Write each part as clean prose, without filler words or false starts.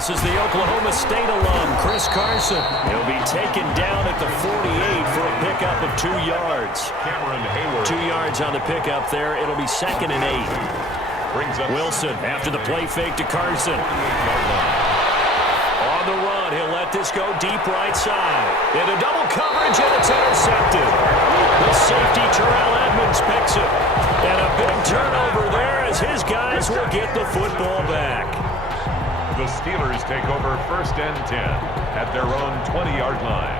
This is the Oklahoma State alum, Chris Carson. He'll be taken down at the 48 for a pickup of 2 yards. 2 yards on the pickup there. It'll be 2nd and 8. Wilson after the play fake to Carson. On the run, he'll let this go deep right side. Into double coverage, and it's intercepted. The safety, Terrell Edmonds, picks it. And a big turnover there as his guys will get the football back. The Steelers take over 1st and 10 at their own 20-yard line.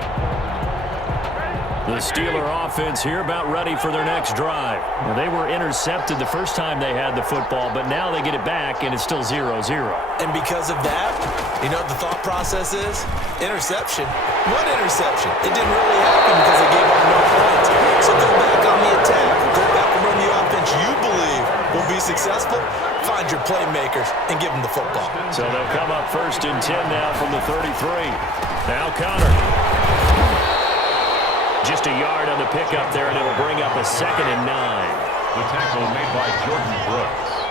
The Steeler offense here about ready for their next drive. Now, they were intercepted the first time they had the football, but now they get it back, and it's still 0-0. And because of that, you know what the thought process is? Interception. What interception? It didn't really happen because they gave up no points. So go back on the attack. Go back and run the offense you believe will be successful. Find your playmakers and give them the football. So they'll come up 1st and 10 now from the 33. Now Connor. Just a yard on the pickup there, and it'll bring up a 2nd and 9. The tackle made by Jordan Brooks.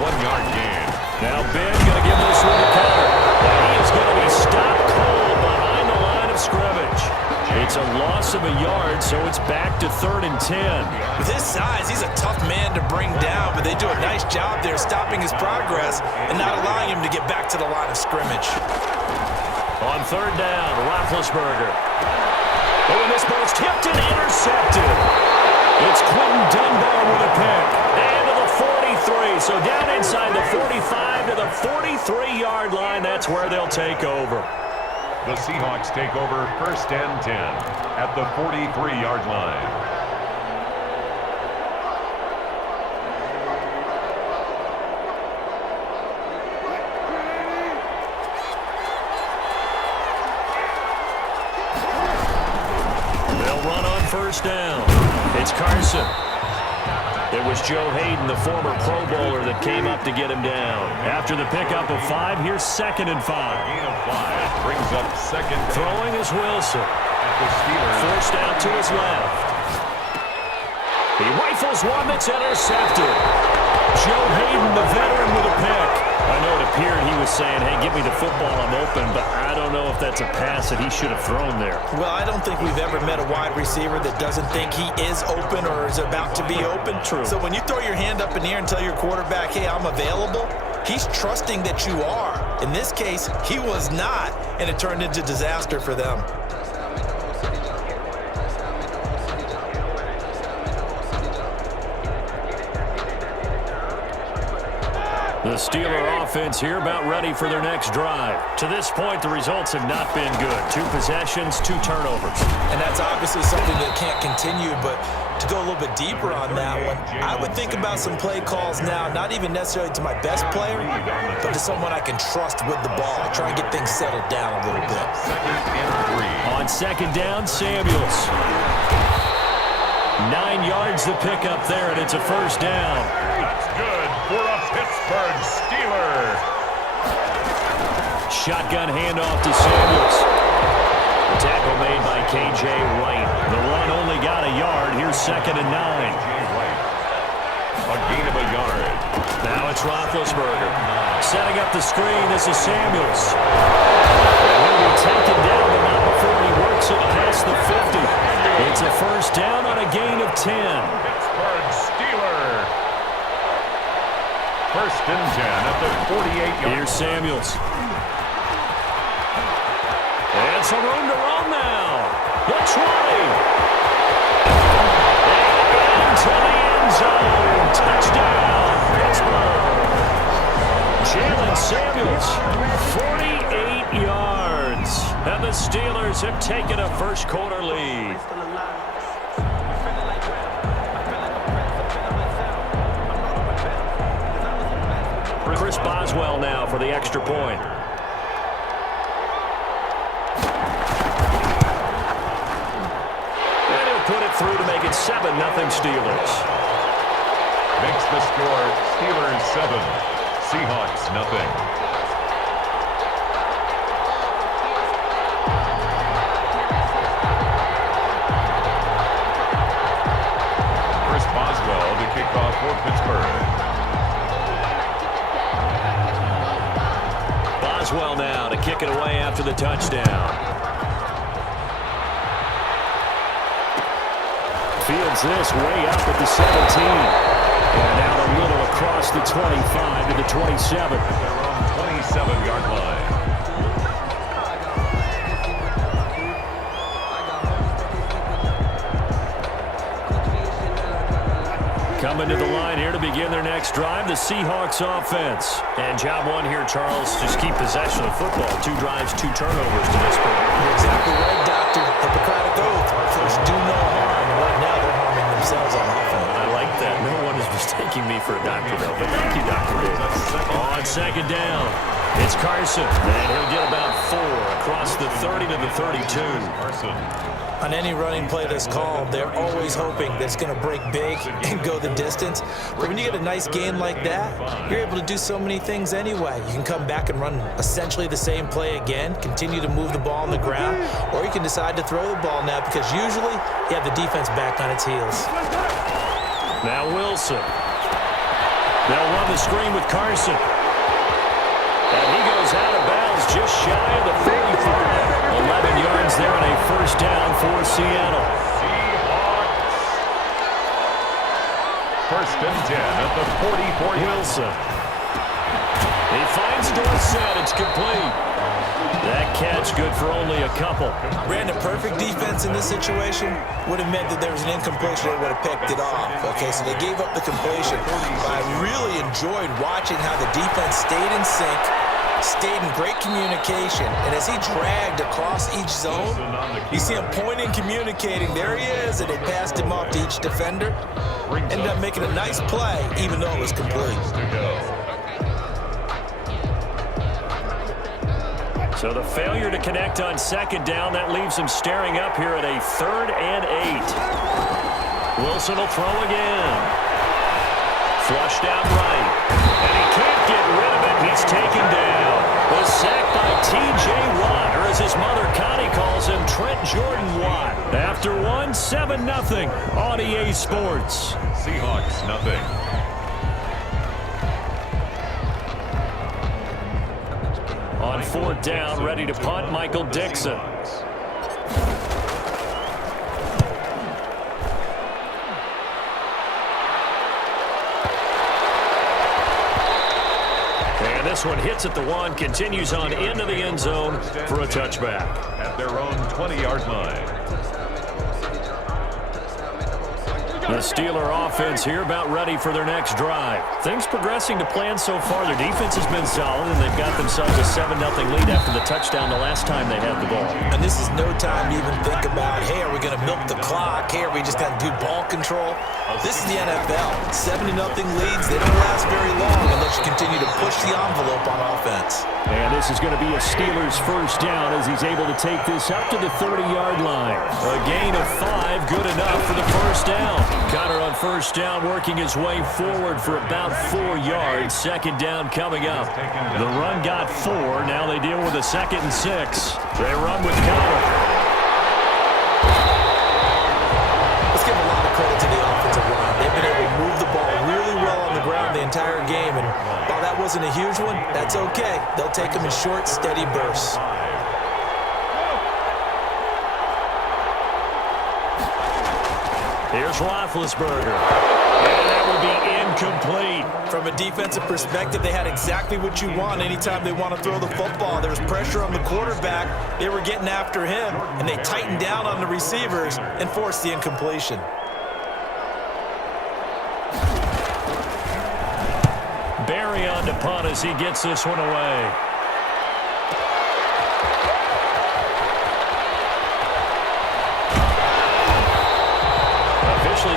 1-yard gain. Now Ben going to give this one to Connor. And he is going to be stopped cold behind the line of scrimmage. It's a loss of a yard, so it's back to 3rd and 10. With his size, he's a tough man to bring down, but they do a nice job there stopping his progress and not allowing him to get back to the line of scrimmage. On 3rd down, Roethlisberger. Oh, and this ball's tipped and intercepted. It's Quentin Dunbar with a pick. And to the 43. So down inside the 45 to the 43-yard line. That's where they'll take over. The Seahawks take over 1st and 10 at the 43-yard line. They'll run on 1st down. It's Carson. It was Joe Hayden, the former Pro Bowler, that came up to get him down. After the pickup of 5, here's 2nd and 5. Gain of 5 brings up 2nd. Throwing is Wilson. At the Steelers. Forced out to his left. He rifles one that's intercepted. Joe Hayden, the veteran, with a pick. I know it appeared he was saying, hey, give me the football, I'm open, but I don't know if that's a pass that he should have thrown there. Well, I don't think we've ever met a wide receiver that doesn't think he is open or is about to be open. True. So when you throw your hand up in the air and tell your quarterback, hey, I'm available, he's trusting that you are. In this case, he was not, and it turned into disaster for them. The Steeler offense here about ready for their next drive. To this point, the results have not been good. 2 possessions, 2 turnovers. And that's obviously something that can't continue, but to go a little bit deeper on that one, I would think about some play calls now, not even necessarily to my best player, but to someone I can trust with the ball. Try and get things settled down a little bit. 2nd and 3. On 2nd down, Samuels. 9 yards to pick up there, and it's a 1st down. That's good for a Pittsburgh Steeler. Shotgun handoff to Samuels. The tackle made by K.J. Wright. The run only got a yard. Here's 2nd and 9. A gain of a yard. Now it's Roethlisberger. Setting up the screen. This is Samuels. And he'll be taken down, but not before he works it past the 50. It's a 1st down on a gain of 10. Pittsburgh Steeler. 1st and 10 at the 48-yard. Here's Samuels. And some room to run now. The 20. And into the end zone. Touchdown, Pittsburgh. Jalen Samuels, 48 yards. And the Steelers have taken a 1st quarter lead. Chris Boswell now for the extra point. And he'll put it through to make it 7-0 Steelers. Makes the score Steelers 7, Seahawks nothing. Chris Boswell to kick off for Pittsburgh. after the touchdown. Fields this way up at the 17. And out a little across the 25 to the 27. Their own 27-yard line. Coming to the line here to begin their next drive, the Seahawks offense. And job one here, Charles, just keep possession of football. 2 drives, 2 turnovers to this point. You're exactly right, Doctor. Hippocratic oath. First, do no harm. Right now, they're harming themselves on offense. I like that. No one is mistaking me for a doctor, though. But thank you, Dr. Dave. On second down, it's Carson. And he'll get about 4 across the 30 to the 32. Carson. On any running play that's called, they're always hoping that it's going to break big and go the distance. But when you get a nice game like that, you're able to do so many things anyway. You can come back and run essentially the same play again, continue to move the ball on the ground, or you can decide to throw the ball now because usually you have the defense back on its heels. Now Wilson. They'll run the screen with Carson. And he goes out of bounds just shy of the 35. 11 yards there and a first down for Seattle. Seahawks. First and 10 at the 44. Wilson. He finds Dorsett. It's complete. That catch good for only a couple. Ran a perfect defense in this situation. Would have meant that there was an incompletion. They would have picked it off. Okay, so they gave up the completion. But I really enjoyed watching how the defense stayed in sync, stayed in great communication, and as he dragged across each zone, you see him pointing, communicating. There he is, and they passed him off to each defender. Ended up making a nice play, even though it was complete. So the failure to connect on second down, that leaves him staring up here at a 3rd and 8. Wilson will throw again. Flushed out right. And he can't get rid of it. He's taken down. The sack by T.J. Watt, or as his mother Connie calls him, Trent Jordan Watt. After 7-0 on EA Sports. Seahawks, nothing. On 4th down, ready to punt, Michael Dixon. And this one hits at the 1, continues on into the end zone for a touchback. At their own 20-yard line. The Steeler offense here about ready for their next drive. Things progressing to plan so far. Their defense has been solid, and they've got themselves a 7-0 lead after the touchdown the last time they had the ball. And this is no time to even think about, hey, are we going to milk the clock? Hey, are we just going to do ball control? This is the NFL. 7-0 leads, they don't last very long unless you continue to push the envelope on offense. And this is going to be a Steelers first down as he's able to take this up to the 30-yard line. A gain of 5, good enough for the first down. Connor on first down working his way forward for about 4 yards. Second down coming up. The run got 4. Now they deal with a 2nd and 6. They run with Connor. Let's give a lot of credit to the offensive line. They've been able to move the ball really well on the ground the entire game. And while that wasn't a huge one, that's okay. They'll take them in short, steady bursts. Here's Roethlisberger. And that will be incomplete. From a defensive perspective, they had exactly what you want anytime they want to throw the football. There was pressure on the quarterback. They were getting after him, and they tightened down on the receivers and forced the incompletion. Barry on to punt as he gets this one away.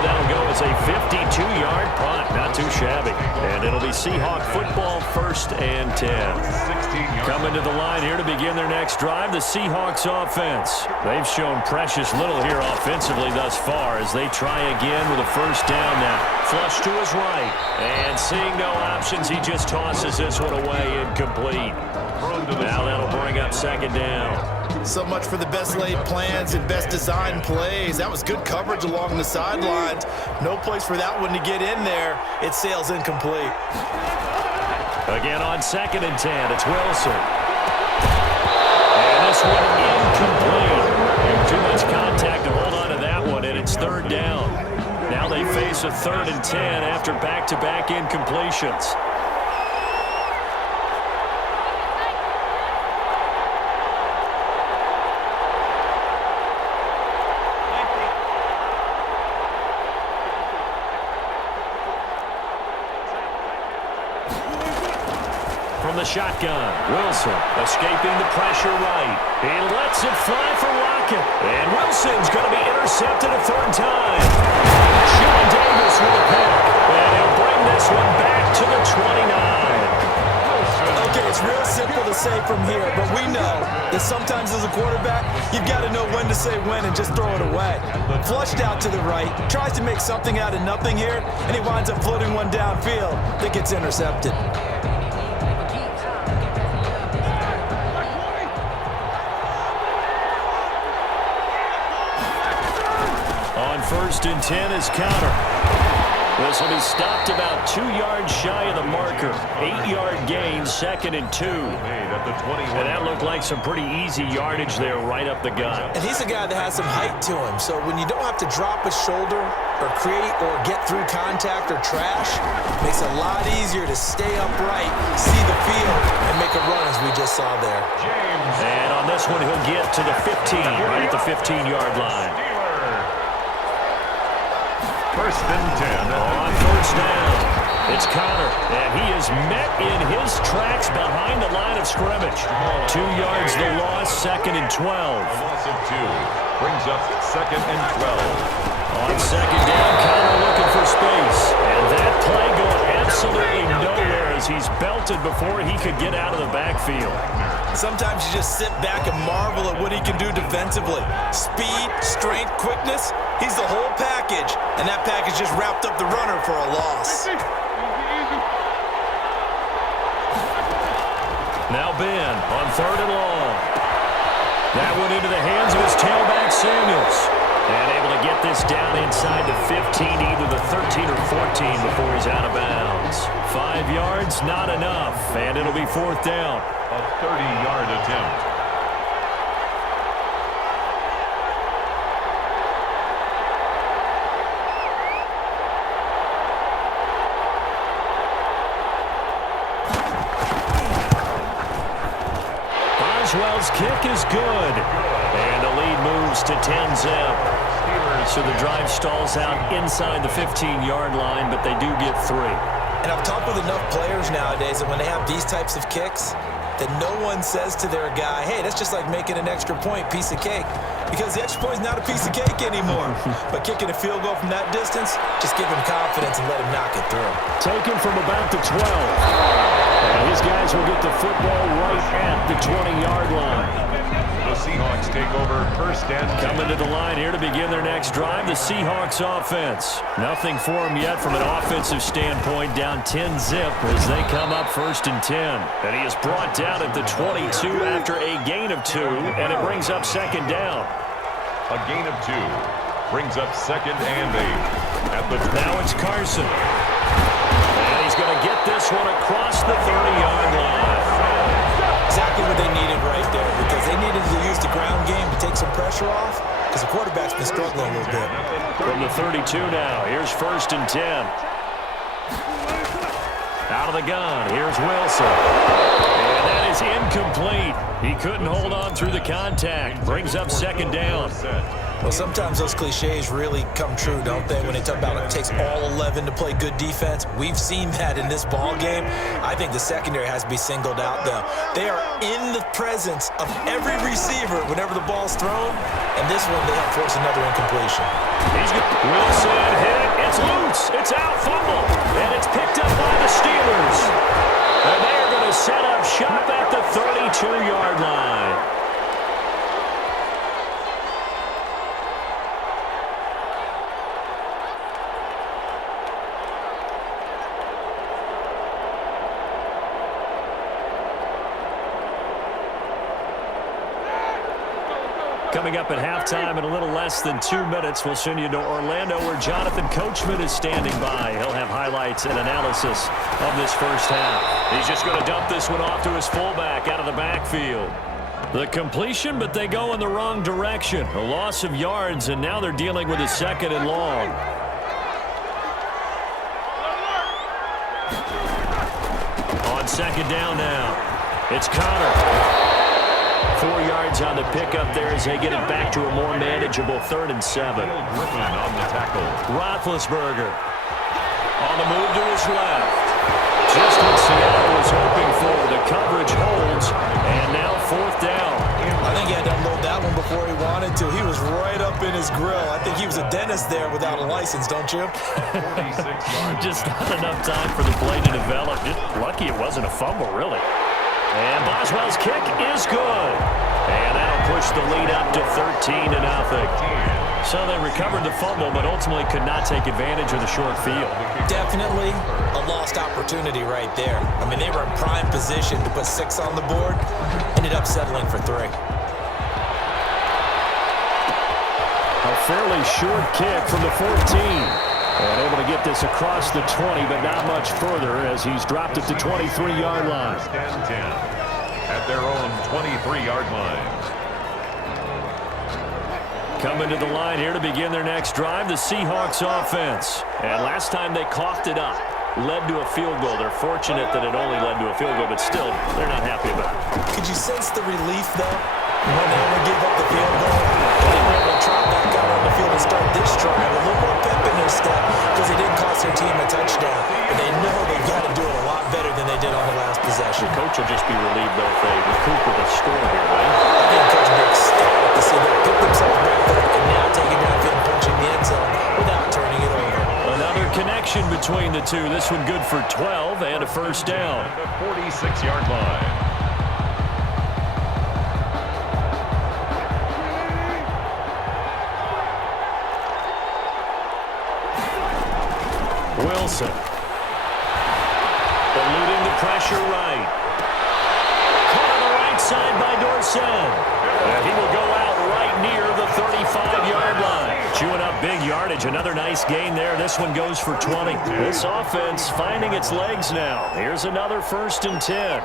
That'll go as a 52-yard punt. Not too shabby. And it'll be Seahawk football, 1st and 10. Coming to the line here to begin their next drive, the Seahawks offense. They've shown precious little here offensively thus far as they try again with a first down now. Flush to his right. And seeing no options, he just tosses this one away, incomplete. Now that'll bring up 2nd down. So much for the best laid plans and best designed plays. That was good coverage along the sidelines. No place for that one to get in there. It sails incomplete. Again on 2nd and 10, it's Wilson. And this one incomplete. Too much contact to hold on to that one, and it's third down. Now they face a 3rd and 10 after back-to-back incompletions. From the shotgun, Wilson escaping the pressure right. He lets it fly for Rocket. And Wilson's going to be intercepted a 3rd time. John Davis with a pick. And he'll bring this one back to the 29. Okay, it's real simple to say from here, but we know that sometimes as a quarterback, you've got to know when to say when and just throw it away. Flushed out to the right, tries to make something out of nothing here, and he winds up floating one downfield that gets intercepted. On 1st and 10 is counter. This will be stopped about 2 yards shy of the marker. 8-yard gain, 2nd and 2. And that looked like some pretty easy yardage there right up the gut. And he's a guy that has some height to him, so when you don't have to drop a shoulder or create or get through contact or trash, it makes it a lot easier to stay upright, see the field, and make a run as we just saw there. And on this one, he'll get to the 15, right at the 15-yard line. 1st and 10. On 1st down, it's Connor, and he is met in his tracks behind the line of scrimmage. 2 yards the loss, 2nd and 12. A loss of 2 brings up 2nd and 12. On 2nd down, Connor looking for space. And that play going absolutely nowhere as he's belted before he could get out of the backfield. Sometimes you just sit back and marvel at what he can do defensively. Speed, strength, quickness, he's the whole package. And that package just wrapped up the runner for a loss. Now Ben on 3rd and long. That one into the hands of his tailback, Samuels. And able to get this down inside the 15, either the 13 or 14 before he's out of bounds. 5 yards, not enough, and it'll be 4th down. A 30-yard attempt. Boswell's kick is good. And the lead moves to 10-zip. So the drive stalls out inside the 15-yard line, but they do get 3. And I've talked with enough players nowadays that when they have these types of kicks, that no one says to their guy, hey, that's just like making an extra point, piece of cake. Because the extra point is not a piece of cake anymore. But kicking a field goal from that distance, just give him confidence and let him knock it through. Taken from about the 12. And his guys will get the football right at the 20-yard line. The Seahawks take over 1st and 10. Coming to the line here to begin their next drive, the Seahawks offense. Nothing for them yet from an offensive standpoint, down 10-zip as they come up 1st and 10. And he is brought down at the 22 after a gain of 2, and it brings up 2nd down. A gain of 2 brings up 2nd and 8. Now it's Carson. And he's going to get this one across the 30-yard line. Exactly what they needed right there, because they needed to use the ground game to take some pressure off, because the quarterback's been struggling a little bit. From the 32 now, here's 1st and 10. Out of the gun, here's Wilson. And that is incomplete. He couldn't hold on through the contact. Brings up 2nd down. Well, sometimes those cliches really come true, don't they? When they talk about it takes all 11 to play good defense. We've seen that in this ball game. I think the secondary has to be singled out, though. They are in the presence of every receiver whenever the ball's thrown, and this one they have forced another incompletion. Wilson hit. It's loose. It's out. Fumble. And it's picked up by the Steelers. And they are going to set up shop at the 32-yard line. Coming up at halftime in a little less than 2 minutes, we'll send you to Orlando where Jonathan Coachman is standing by. He'll have highlights and analysis of this first half. He's just going to dump this one off to his fullback out of the backfield. The completion, but they go in the wrong direction. A loss of yards, and now they're dealing with a 2nd and long. On 2nd down now, it's Connor. 4 yards on the pickup there as they get it back to a more manageable 3rd and 7. Griffin on the tackle. Roethlisberger on the move to his left. Just what Seattle was hoping for. The coverage holds, and now 4th down. I think he had to unload that one before he wanted to. He was right up in his grill. I think he was a dentist there without a license, don't you? 46 yards. Just not enough time for the play to develop. Just lucky it wasn't a fumble, really. And Boswell's kick is good. And that'll push the lead up to 13-0. So they recovered the fumble, but ultimately could not take advantage of the short field. Definitely a lost opportunity right there. I mean, they were in prime position to put 6 on the board. Ended up settling for 3. A fairly short kick from the 14. And able to get this across the 20, but not much further as he's dropped it to 23-yard line. 1st and 10 at their own 23-yard line. Coming to the line here to begin their next drive, the Seahawks offense. And last time they coughed it up, led to a field goal. They're fortunate that it only led to a field goal, but still, they're not happy about it. Could you sense the relief, though, when they only gave up the field goal? They were able to trot back out on the field and start this drive. A little more pep in their step because they didn't cost their team a touchdown. But they know they've got to do it a lot better than they did on the last possession. The coach will just be relieved, though, if they recoup with a score here, right? I think Coach Beck's ecstatic to see them pick themselves back up and now take it downfield and punching the end zone without turning it over. Another connection between the two. This one good for 12 and a 1st down. The 46-yard line. Wilson. Eluding the pressure right. Caught on the right side by Dorsett. And he will go out right near the 35-yard line. Chewing up big yardage. Another nice gain there. This one goes for 20. This offense finding its legs now. Here's another 1st and 10.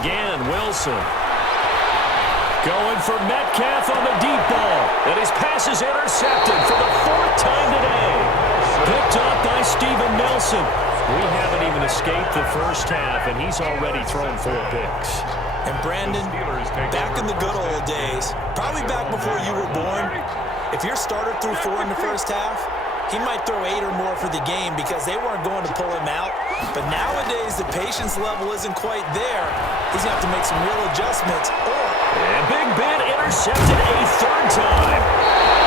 Again, Wilson. Going for Metcalf on the deep ball. And his pass is intercepted for the 4th time today. Picked up by Steven Nelson. We haven't even escaped the first half, and he's already thrown 4 picks. And Brandon, back in the good old days, probably back before you were born, if your starter threw 4 in the first half, he might throw 8 or more for the game because they weren't going to pull him out. But nowadays, the patience level isn't quite there. He's going to have to make some real adjustments. And Big Ben intercepted a 3rd time.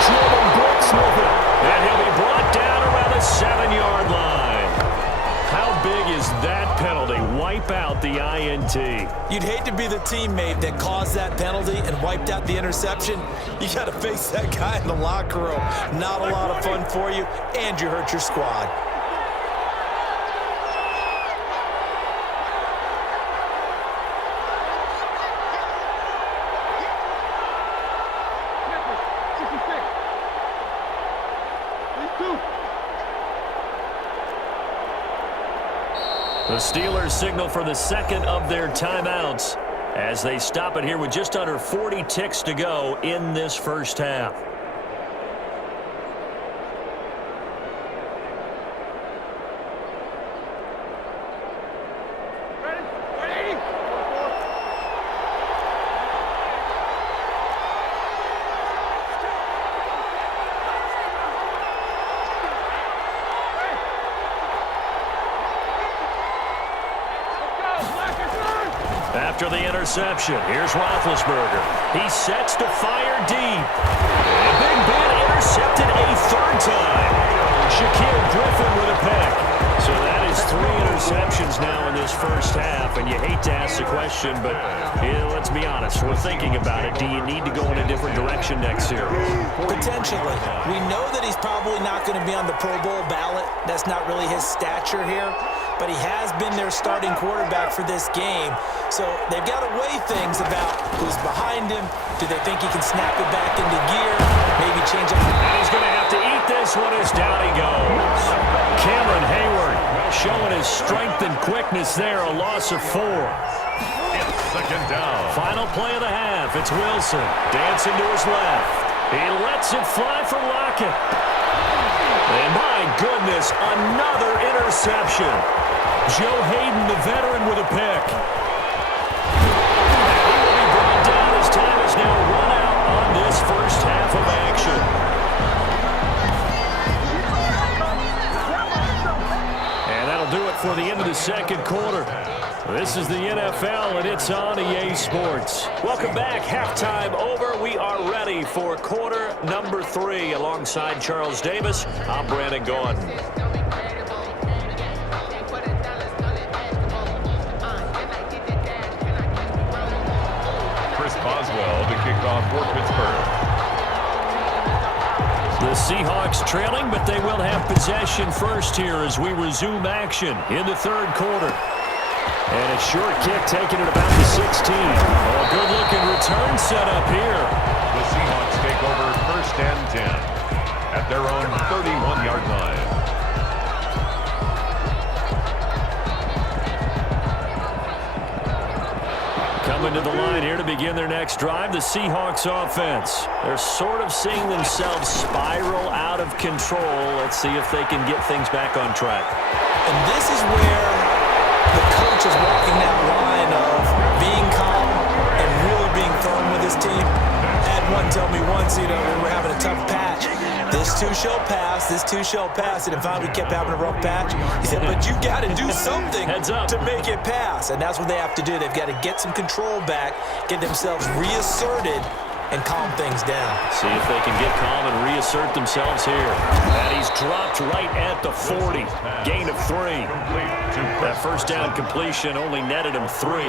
Jordan Brooks with it. And he'll be brought down around the 7-yard line. How big is that penalty? Wipe out the INT. You'd hate to be the teammate that caused that penalty and wiped out the interception. You got to face that guy in the locker room. Not a lot of fun for you, and you hurt your squad. The Steelers signal for the 2nd of their timeouts as they stop it here with just under 40 ticks to go in this first half. After the interception, here's Roethlisberger. He sets to fire deep. And Big Ben intercepted a 3rd time. Shaquille Griffin with a pick. So that is 3 interceptions now in this first half. And you hate to ask the question, but let's be honest. We're thinking about it. Do you need to go in a different direction next year? Potentially. We know that he's probably not going to be on the Pro Bowl ballot. That's not really his stature here. but he has been their starting quarterback for this game. So they've got to weigh things about who's behind him. Do they think he can snap it back into gear? Maybe change up. And he's going to have to eat this one as down he goes. Cameron Hayward showing his strength and quickness there, a loss of 4. It's second down. Final play of the half. It's Wilson dancing to his left. He lets it fly for Lockett. And my goodness, another interception. Joe Hayden, the veteran, with a pick. And he will be brought down as time is now run out on this first half of action. And that'll do it for the end of the second quarter. This is the NFL, and it's on EA Sports. Welcome back. Halftime over. We are ready for quarter number 3. Alongside Charles Davis, I'm Brandon Gordon. Chris Boswell to kick off for Pittsburgh. The Seahawks trailing, but they will have possession first here as we resume action in the third quarter. And a short kick taken at about the 16. A good-looking return set up here. The Seahawks take over first and 10 at their own 31-yard line. Coming to the line here to begin their next drive, the Seahawks offense. They're sort of seeing themselves spiral out of control. Let's see if they can get things back on track. And this is where the coach is walking that line of being calm and really being firm with his team. I had one tell me once, when we're having a tough patch, this too shall pass, this too shall pass. And if we kept having a rough patch, he said, but you got to do something to make it pass. And that's what they have to do. They've got to get some control back, get themselves reasserted, and calm things down. See if they can get calm and reassert themselves here. And he's dropped right at the 40. Gain of 3. That first down completion only netted him 3.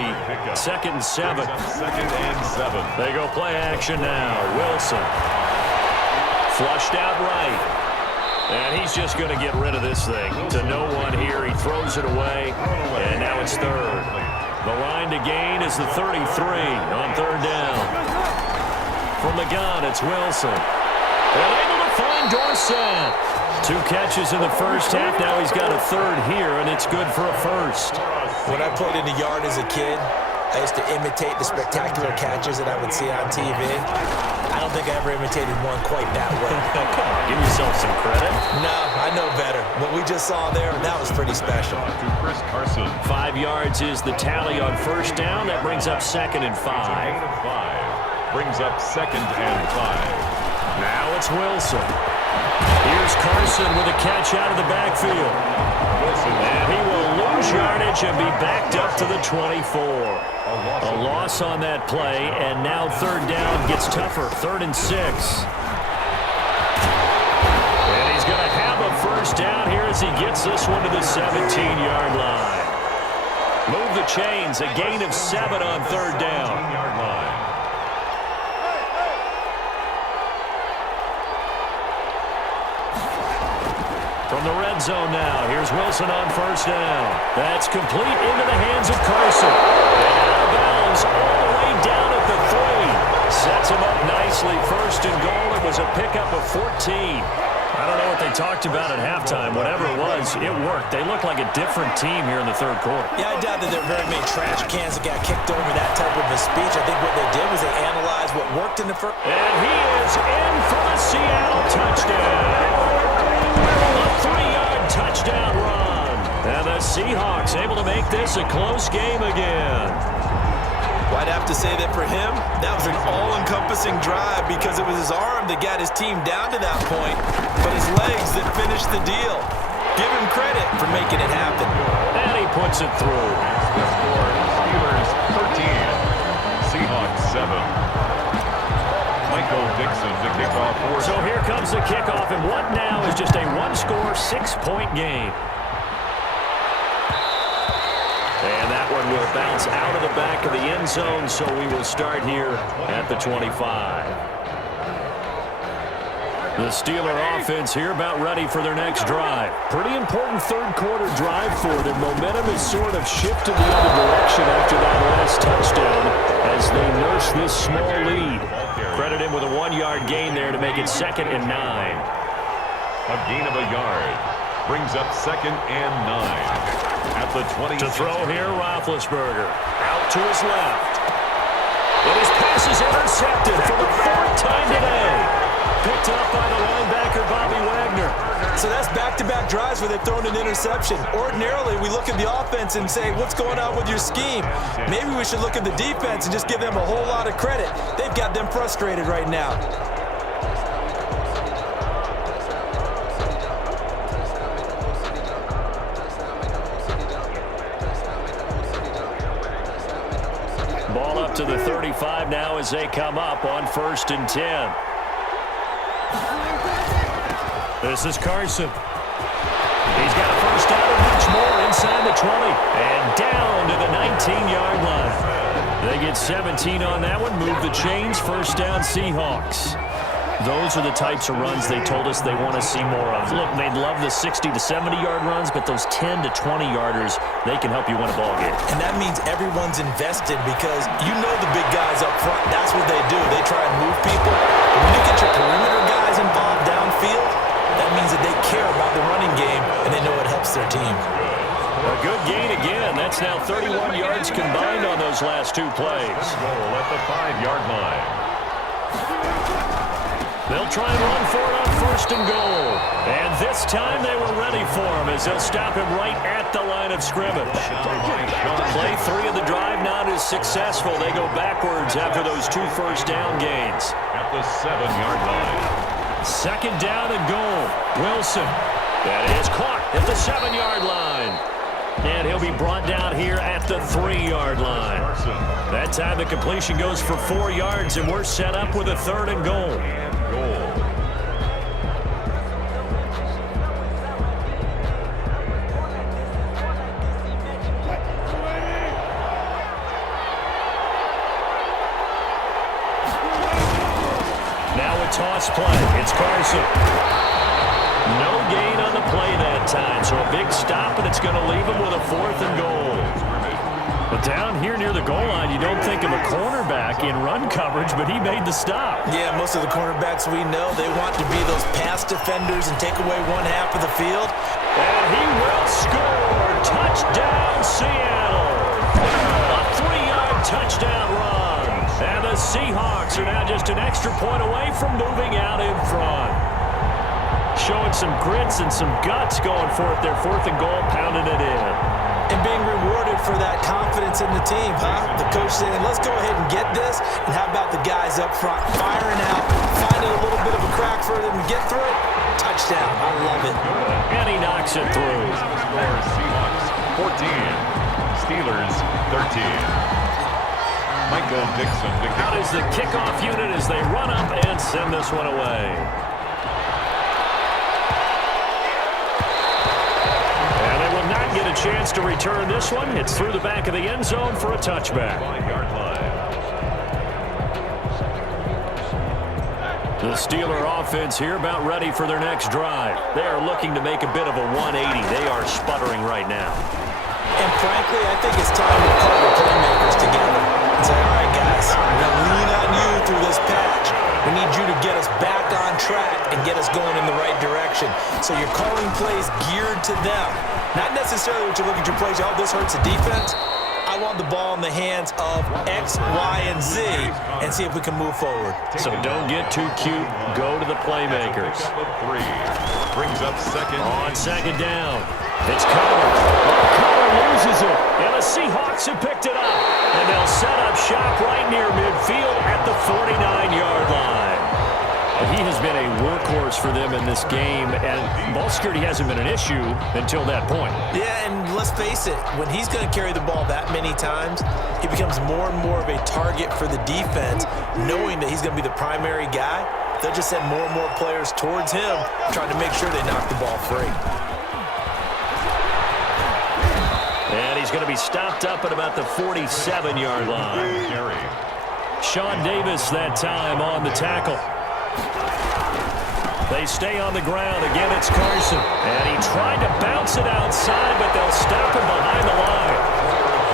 Second and 7. Second and 7. They go play action now. Wilson. Flushed out right. And he's just going to get rid of this thing. To no one here. He throws it away. And now it's third. The line to gain is the 33 on third down. From the gun, it's Wilson. And able to find Dorsett. 2 catches in the first half. Now he's got a third here, and it's good for a first. When I played in the yard as a kid, I used to imitate the spectacular catches that I would see on TV. I don't think I ever imitated one quite that way. Come on, give yourself some credit. No, I know better. What we just saw there, that was pretty special. To Chris Carson. 5 yards is the tally on first down. That brings up second and 5. Brings up second and 5. Now it's Wilson. Here's Carson with a catch out of the backfield. And he will lose yardage and be backed up to the 24. A loss on that play, and now third down gets tougher. 3rd and 6. And he's going to have a first down here as he gets this one to the 17-yard line. Move the chains, a gain of 7 on third down. 17-yard line. From the red zone now, here's Wilson on first down. That's complete into the hands of Carson. And out of bounds all the way down at the 3. Sets him up nicely. First and goal. It was a pickup of 14. I don't know what they talked about at halftime. Whatever it was, it worked. They look like a different team here in the third quarter. Yeah, I doubt that there are very many trash cans that got kicked over that type of a speech. I think what they did was they analyzed what worked in the first. And he is in for the Seattle touchdown. A 3-yard touchdown run. And the Seahawks able to make this a close game again. Well, I'd have to say that for him, that was an all-encompassing drive because it was his arm that got his team down to that point, but his legs that finished the deal. Give him credit for making it happen. And he puts it through. The score, Steelers 13, Seahawks 7. Michael Dixon to kick off for. So here comes the kickoff, and what now is just a one-score, 6-point game. And that one will bounce out of the back of the end zone, so we will start here at the 25. The Steeler offense here about ready for their next drive. Pretty important third-quarter drive for them. Momentum has sort of shifted the other direction after that last touchdown as they nurse this small lead. Credit him with a 1-yard gain there to make it 2nd and 9. A gain of a yard brings up 2nd and 9 at the 20. To throw here, Roethlisberger. Out to his left. And his pass is intercepted for the 4th time today. Picked up by the linebacker, Bobby Wagner. So that's back-to-back drives where they've thrown an interception. Ordinarily, we look at the offense and say, what's going on with your scheme? Maybe we should look at the defense and just give them a whole lot of credit. They've got them frustrated right now. Ball up to the 35 now as they come up on 1st and 10. This is Carson. He's got a first down and much more inside the 20. And down to the 19-yard line. They get 17 on that one. Move the chains. First down, Seahawks. Those are the types of runs they told us they want to see more of. Look, they'd love the 60 to 70-yard runs, but those 10 to 20-yarders, they can help you win a ball game. And that means everyone's invested because you know the big guys up front. That's what they do. They try and move people. But when you get your perimeter guys involved downfield, that means that they care about the running game and they know it helps their team. A good gain again. That's now 31 yards combined on those last 2 plays. Goal at the 5-yard line. They'll try and run for it on 1st and goal. And this time they were ready for him as they'll stop him right at the line of scrimmage. Play 3 of the drive not as successful. They go backwards after those 2 first down gains. At the 7-yard line. 2nd down and goal. Wilson. That is caught at the 7-yard line. And he'll be brought down here at the 3-yard line. That time the completion goes for 4 yards, and we're set up with a 3rd and goal. Now a toss play. It's Carson. No gain on the play that time, so a big stop, and it's going to leave him with a 4th and goal. But down here near the goal line, you don't think of a cornerback in run coverage, but he made the stop. Yeah, most of the cornerbacks we know, they want to be those pass defenders and take away 1/2 of the field. And he will score. Touchdown, Seattle. A 3-yard touchdown run. And the Seahawks are now just an extra point away from moving out in front. Showing some grits and some guts going for it. Their 4th and goal, pounding it in. And being rewarded for that confidence in the team, huh? The coach saying, let's go ahead and get this. And how about the guys up front firing out, finding a little bit of a crack for them to get through it? Touchdown. I love it. And he knocks it through. Seahawks 14, Steelers 13. Michael Dixon. Out is the kickoff unit as they run up and send this one away. And they will not get a chance to return this one. It's through the back of the end zone for a touchback. 5-yard line. The Steeler offense here about ready for their next drive. They are looking to make a bit of a 180. They are sputtering right now. And frankly, I think it's time to call the playmakers together and say, all right, guys, we're going to lean on you through this patch. We need you to get us back on track and get us going in the right direction. So you're calling plays geared to them. Not necessarily what you look at your plays, oh, this hurts the defense. I want the ball in the hands of X, Y, and Z and see if we can move forward. So don't get too cute. Go to the playmakers. Brings up 2nd. On 2nd down. It's Connor. Connor loses it. And the Seahawks have picked it up. And they'll set up shop right near midfield at the 49-yard line. He has been a workhorse for them in this game, and ball security hasn't been an issue until that point. Yeah, and let's face it, when he's going to carry the ball that many times, he becomes more and more of a target for the defense, knowing that he's going to be the primary guy. They'll just send more and more players towards him, trying to make sure they knock the ball free. And he's going to be stopped up at about the 47-yard line. Sean Davis that time on the tackle. They stay on the ground. Again, it's Carson. And he tried to bounce it outside, but they'll stop him behind the line.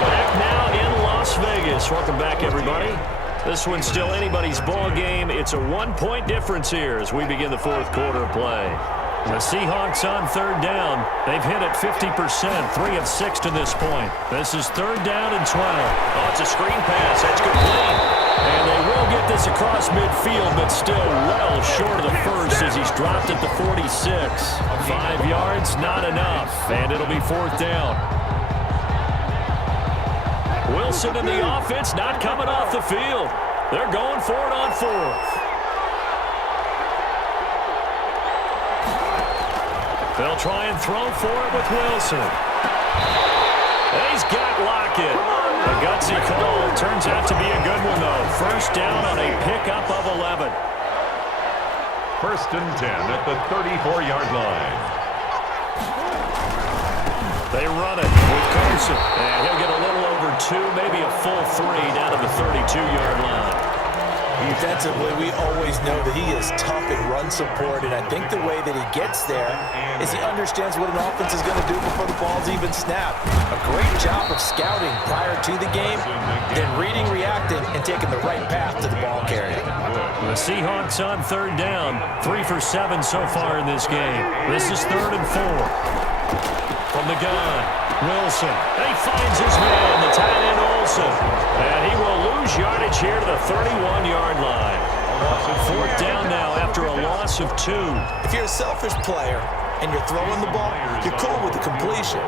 Back now in Las Vegas. Welcome back, everybody. This one's still anybody's ball game. It's a 1-point difference here as we begin the fourth quarter of play. The Seahawks on third down. They've hit it 50%, 3 of 6 to this point. This is third down and 12. Oh, it's a screen pass. That's complete. And they will get this across midfield, but still well short of the first as he's dropped at the 46. 5 yards, not enough, and it'll be fourth down. Wilson in the offense, not coming off the field. They're going for it on fourth. They'll try and throw for it with Wilson. He's got Lockett. A gutsy call. Turns out to be a good one, though. First down on a pickup of 11. First and 10 at the 34-yard line. They run it with Carson. And he'll get a little over 2, maybe a full 3 down to the 32-yard line. Defensively, we always know that he is tough in run support, and I think the way that he gets there is he understands what an offense is going to do before the ball's even snapped. A great job of scouting prior to the game, then reading, reacting, and taking the right path to the ball carrier. The Seahawks on third down, 3 for 7 so far in this game. This is third and 4. From the gun, Wilson. He finds his man, the tight end Olsen. And he will lose yardage here to the 31-yard line. Fourth down now after a loss of 2. If you're a selfish player and you're throwing the ball, you're cool with the completion.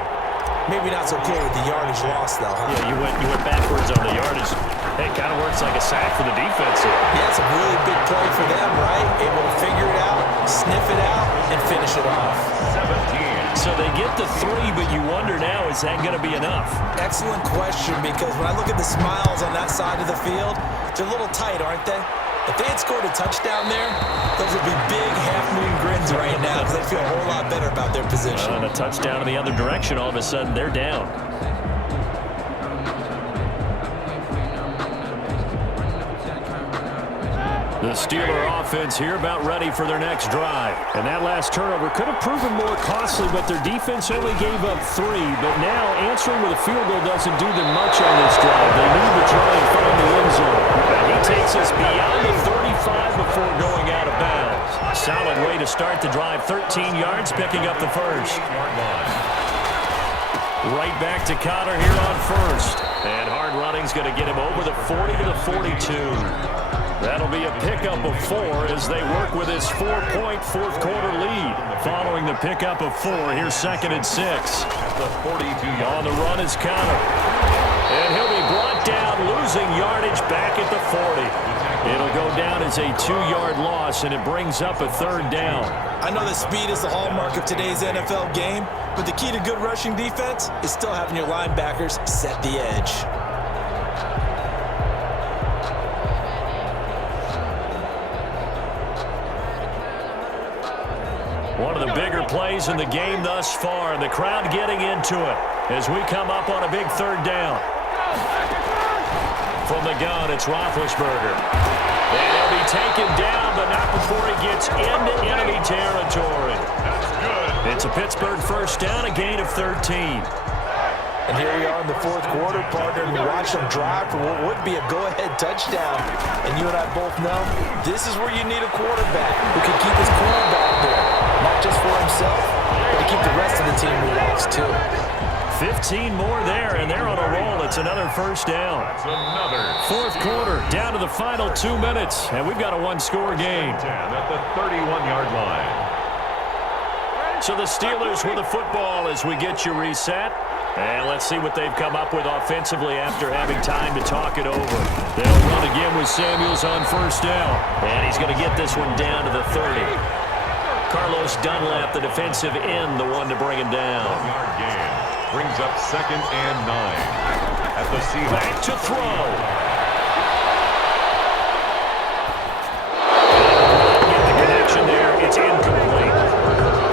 Maybe not so cool with the yardage loss, though, huh? Yeah, you went backwards on the yardage. Hey, it kind of works like a sack for the defense here. Yeah, it's a really big play for them, right? Able to figure it out, sniff it out, and finish it off. 17. So they get the 3, but you wonder now, is that going to be enough? Excellent question, because when I look at the smiles on that side of the field, they're a little tight, aren't they? If they had scored a touchdown there, those would be big half-moon grins right now because they feel a whole lot better about their position. And a touchdown in the other direction, all of a sudden they're down. The Steeler offense here about ready for their next drive. And that last turnover could have proven more costly, but their defense only gave up 3. But now answering with a field goal doesn't do them much on this drive. They need to try and find the end zone. And he takes us beyond the 35 before going out of bounds. Solid way to start the drive. 13 yards, picking up the first. Right back to Connor here on first. And hard running's going to get him over the 40 to the 42. That'll be a pickup of 4 as they work with his 4-point fourth quarter lead. Following the pickup of 4, here's second and 6. At the 42-yard. On the run is Connor. And he'll be brought down, losing yardage back at the 40. It'll go down as a 2-yard loss, and it brings up a third down. I know that speed is the hallmark of today's NFL game, but the key to good rushing defense is still having your linebackers set the edge. One of the bigger plays in the game thus far, and the crowd getting into it as we come up on a big third down. From the gun, it's Roethlisberger. And he'll be taken down, but not before he gets into enemy territory. It's a Pittsburgh first down, a gain of 13. And here we are in the fourth quarter, partner, and we watch them drive for what would be a go-ahead touchdown. And you and I both know this is where you need a quarterback who can keep his cool back there. Not just for himself, but to keep the rest of the team relaxed, too. 15 more there, and they're on a roll. It's another first down. That's another. Fourth quarter, down to the final 2 minutes, and we've got a one-score game. 10 at the 31-yard line. So the Steelers with the football as we get you reset. And let's see what they've come up with offensively after having time to talk it over. They'll run again with Samuels on first down. And he's going to get this one down to the 30. Carlos Dunlap, the defensive end, the one to bring him down. 1-yard gain. Brings up second and 9 at the Seahawks. Back to throw. Get the connection there. It's incomplete.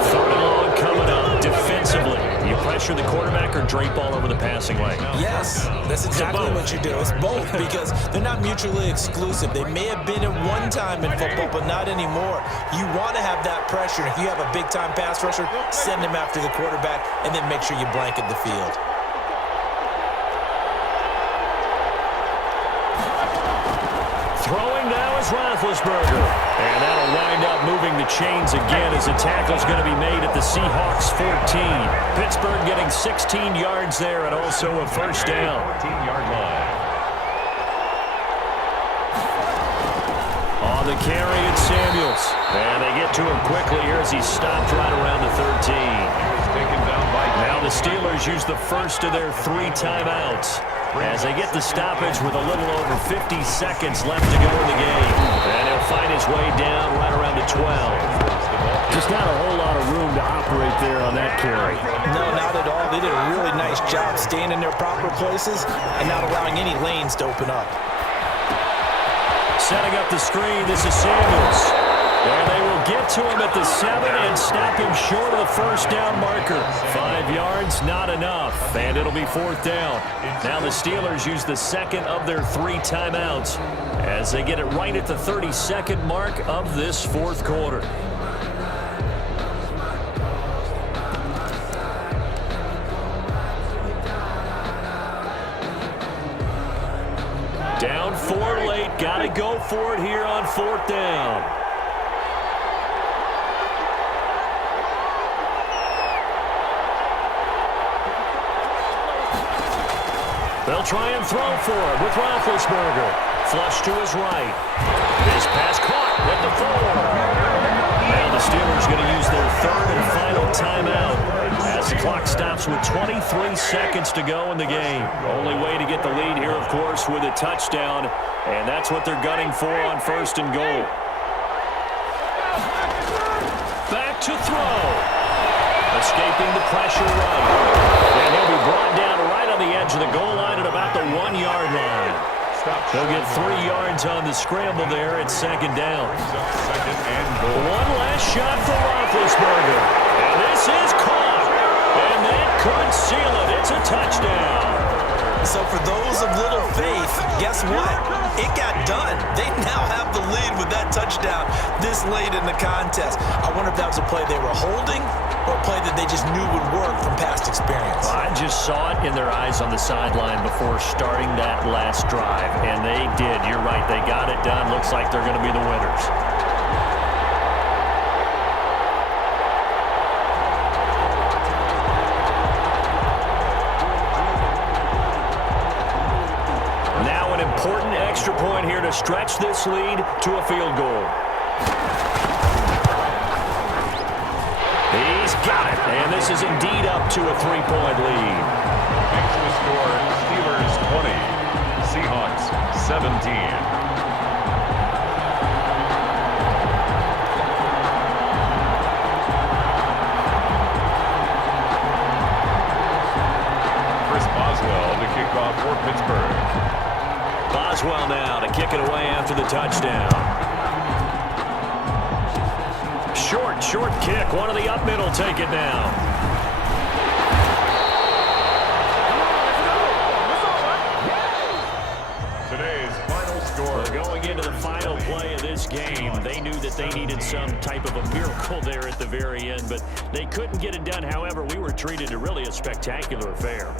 Third and long coming up defensively. You pressure the quarterback or drape all over the passing lane? Yes, that's exactly what you do. It's both because they're not mutually exclusive. exclusive. They may have been at one time in football, but not anymore. You want to have that pressure. If you have a big-time pass rusher, send him after the quarterback, and then make sure you blanket the field. Throwing now is Roethlisberger. And that'll wind up moving the chains again as a tackle's going to be made at the Seahawks 14. Pittsburgh getting 16 yards there and also a first down. 14-yard line. On the carry, it's Samuels. And they get to him quickly here as he stopped right around the 13. He was taken down by... Now the Steelers use the first of their 3 timeouts as they get the stoppage with a little over 50 seconds left to go in the game. And he'll find his way down right around the 12. Just not a whole lot of room to operate there on that carry. No, not at all. They did a really nice job staying in their proper places and not allowing any lanes to open up. Setting up the screen, this is Samuels. And they will get to him at the 7 and stop him short of the first down marker. 5 yards, not enough, and it'll be 4th down. Now the Steelers use the second of their 3 timeouts as they get it right at the 32nd mark of this 4th quarter. Down 4 late, gotta go for it here on 4th down. They'll try and throw for it with Roethlisberger. Flush to his right. This pass caught at the 4. Now the Steelers going to use their 3rd and final timeout as the clock stops with 23 seconds to go in the game. Only way to get the lead here, of course, with a touchdown, and that's what they're gunning for on 1st and goal. Back to throw. Escaping the pressure right. And he'll be brought down right on the edge of the goal line at about the 1-yard line. He'll get 3 yards on the scramble there at 2nd down. Second and goal. One last shot for Roethlisberger. And this is caught. And that could seal it. It's a touchdown. So for those of little faith, guess what? It got done. They now have the lead with that touchdown this late in the contest. I wonder if that was a play they were holding or a play that they just knew would work from past experience. I just saw it in their eyes on the sideline before starting that last drive, and they did. You're right. They got it done. Looks like they're going to be the winners. Important extra point here to stretch this lead to a field goal. He's got it, and this is indeed up to a 3-point lead. Extra score, Steelers 20, Seahawks 17. Chris Boswell to kick off for Pittsburgh. Boswell now to kick it away after the touchdown. Short kick. One of the up middle take it now. Today's final score. Going into the final play of this game, they knew that they needed some type of a miracle there at the very end, but they couldn't get it done. However, we were treated to really a spectacular affair.